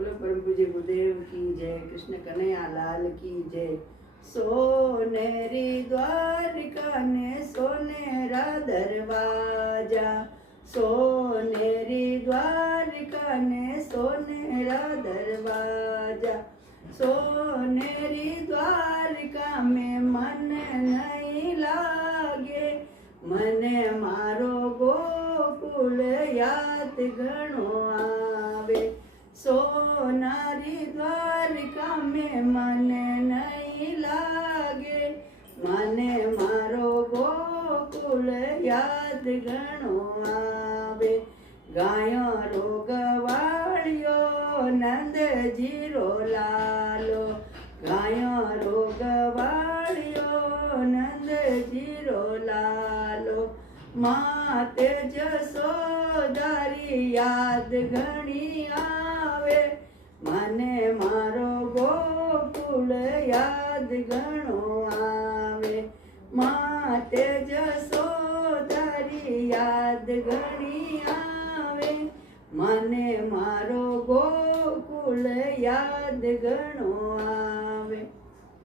बोलो परम पूज्य गुरुदेव की जय, कृष्ण कन्हैया लाल की जय। सोनेरी द्वारिका ने सोनेरा दरवाजा, सोनेरी द्वारिका ने सोनेरा दरवाजा। सोनेरी द्वारिका में मन नहीं लागे, मने मारो गोकुल याद घणो आवे। सोनारी द्वारिका में मन नहीं लागे, मने मारो गोकुल याद घणो आवे। गायो रोगवाळियो नंद जीरो लालो, गायो रोगवाळियो नंद जीरो लालो। माते जसोदारी याद घणी आवे, मने मारो गोकुल याद घणो आवे। माते जसोदारी याद घणी आवे, मने मारो गोकुल याद घणो आवे।